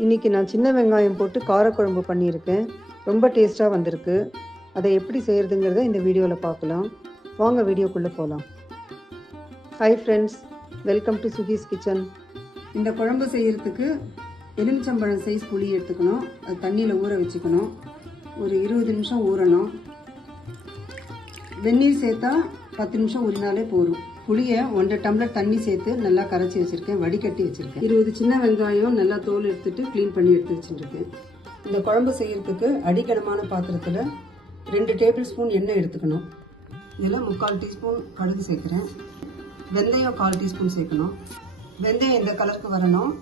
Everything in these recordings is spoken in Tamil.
இன்றைக்கி நான் சின்ன வெங்காயம் போட்டு காரக்குழம்பு பண்ணியிருக்கேன். ரொம்ப டேஸ்ட்டாக வந்திருக்கு. அதை எப்படி செய்கிறதுங்கிறத இந்த வீடியோவில் பார்க்கலாம். வாங்க வீடியோக்குள்ளே போகலாம். Hi friends, welcome to சுகீஸ் kitchen. இந்த குழம்பு செய்கிறதுக்கு எலுமிச்சம்பழம் சைஸ் புளி எடுத்துக்கணும். அது தண்ணியில் ஊற வச்சுக்கணும். ஒரு 20 நிமிஷம் ஊறணும். வெந்நீர் சேர்த்தா 10 நிமிஷம் ஊறினாலே போதும். புளியை 1.5 டம்ளர் தண்ணி சேர்த்து நல்லா கரைச்சி வச்சுருக்கேன், வடிகட்டி வச்சுருக்கேன். 20 சின்ன வெங்காயம் நல்லா தோல் எடுத்துட்டு க்ளீன் பண்ணி எடுத்து வச்சுருக்கேன். இந்த குழம்பு செய்கிறதுக்கு அடிக்கனமான பாத்திரத்தில் 2 டேபிள் ஸ்பூன் எண்ணெய் எடுத்துக்கணும். இதில் 3/4 டீஸ்பூன் கடுகு சேர்க்குறேன். வெந்தயம் 1/4 டீஸ்பூன் சேர்க்கணும். வெந்தயம் இந்த கலருக்கு வரணும்.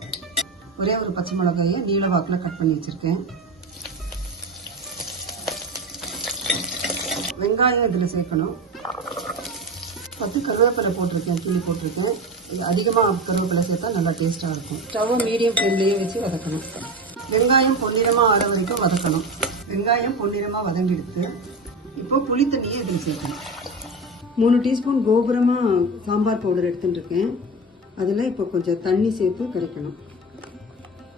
ஒரே ஒரு பச்சை மிளகாயை நீல வாக்கில் கட் பண்ணி வச்சுருக்கேன். வெங்காயம் இதில் சேர்க்கணும். 10 கருவேப்பிலை போட்டிருக்கேன், கிள்ளி போட்டிருக்கேன். இது அதிகமாக கருவேப்பிலை சேர்த்தா நல்லா டேஸ்ட்டாக இருக்கும். ஸ்டவ்வை மீடியம் ஃப்ளேம்லேயே வச்சு வதக்கணும். வெங்காயம் பொன்னிறமாக ஆற வரைக்கும் வதக்கணும். வெங்காயம் பொன்னிறமாக வதங்கிடுத்து. இப்போ புளி தண்ணியை இதில் சேர்க்கணும். 3 டீஸ்பூன் கோபுரமாக சாம்பார் பவுடர் எடுத்துட்டுருக்கேன். அதில் இப்போ கொஞ்சம் தண்ணி சேர்த்து கரைக்கணும்.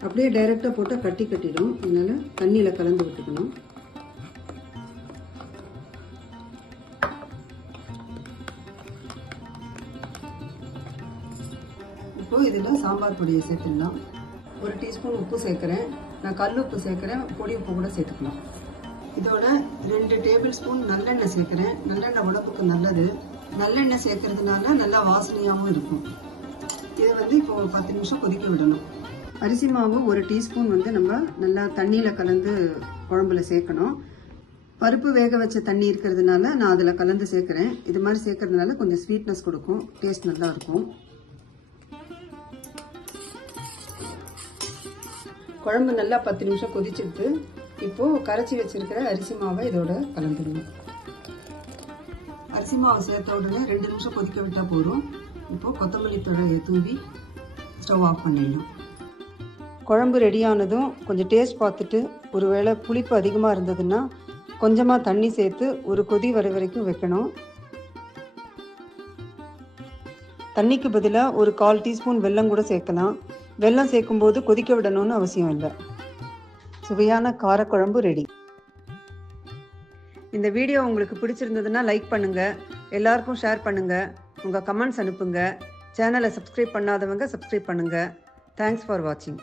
அப்படியே டைரெக்டாக போட்டால் கட்டிடும். அதனால் தண்ணியில் கலந்து விட்டுக்கணும். இப்போ இதில் சாம்பார் பொடியை சேர்த்துடலாம். 1 டீஸ்பூன் உப்பு சேர்க்குறேன். நான் கல் உப்பு சேர்க்குறேன், பொடி உப்பு கூட சேர்த்துக்கலாம். இதோட 2 டேபிள் ஸ்பூன் நல்லெண்ணெய் சேர்க்குறேன். நல்லெண்ணெய் உடம்புக்கு நல்லது. நல்லெண்ணெய் சேர்க்கறதுனால நல்லா வாசனையாகவும் இருக்கும். இதை இப்போ 10 நிமிஷம் கொதிக்க விடணும். அரிசி மாவு 1 டீஸ்பூன் நம்ம நல்லா தண்ணியில் கலந்து குழம்புல சேர்க்கணும். பருப்பு வேக வச்ச தண்ணி இருக்கிறதுனால நான் அதில் கலந்து சேர்க்குறேன். இது மாதிரி சேர்க்கறதுனால கொஞ்சம் ஸ்வீட்னஸ் கொடுக்கும், டேஸ்ட் நல்லா இருக்கும். குழம்பு நல்லா 10 நிமிஷம் கொதிச்சுட்டு இப்போது கரைச்சி வச்சிருக்கிற அரிசி மாவை இதோட கலந்துடணும். அரிசி மாவை சேர்த்த உடனே 2 நிமிஷம் கொதிக்க விட்டால் போதும். இப்போது கொத்தமல்லி தழையை தூவி ஸ்டவ் ஆஃப் பண்ணிடணும். குழம்பு ரெடியானதும் கொஞ்சம் டேஸ்ட் பார்த்துட்டு ஒருவேளை புளிப்பு அதிகமாக இருந்ததுன்னா கொஞ்சமாக தண்ணி சேர்த்து ஒரு கொதி வர வரைக்கும் வைக்கணும். தண்ணிக்கு பதிலாக ஒரு 1/4 டீஸ்பூன் வெல்லம் கூட சேர்க்கலாம். வெல்லம் சேர்க்கும்போது கொதிக்க விடணும்னு அவசியம் இல்லை. சுவையான காரக்குழம்பு ரெடி. இந்த வீடியோ உங்களுக்கு பிடிச்சிருந்ததுன்னா லைக் பண்ணுங்கள், எல்லாருக்கும் ஷேர் பண்ணுங்கள், உங்கள் கமெண்ட்ஸ் அனுப்புங்க. சேனலை சப்ஸ்கிரைப் பண்ணாதவங்க சப்ஸ்கிரைப் பண்ணுங்கள். தேங்க்ஸ் ஃபார் வாட்சிங்.